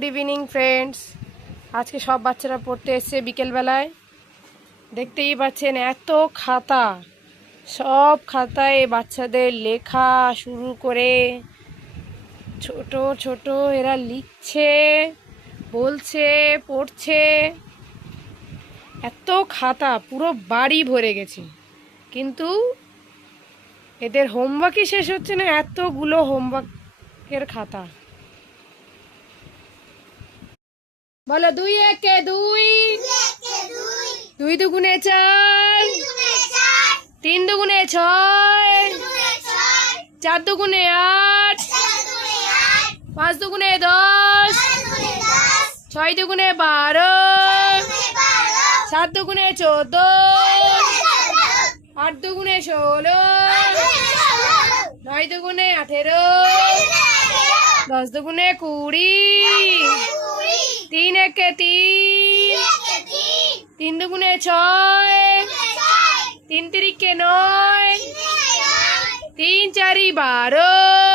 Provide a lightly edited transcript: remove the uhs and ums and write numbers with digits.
Good evening friends. আজকে সব বাচ্চারা পড়তে এসছে বিকেলবেলায়। দেখতেই পাচ্ছেন এত খাতা, সব খাতায় বাচ্চাদের লেখা শুরু করে ছোট ছোট এরা লিখছে, বলছে, পড়ছে। এত খাতা, পুরো বাড়ি ভরে গেছে, কিন্তু এদের হোমওয়ার্কই শেষ হচ্ছে না, এতগুলো হোমওয়ার্কের খাতা। বলো, 2 একে 2, 2 দুগুণে 4, 3 দুগুণে 6, 4 দুগুণে 8, 5 দুগুণে 10, 6 দুগুণে 12, 7 দুগুণে 14, 8 দুগুণে 16, 9 দুগুণে 18, 10 দুগুণে 20, 3 একে 3, 3 দুগুণে 6, 3 তিরিকে 9, 3 চারি 12।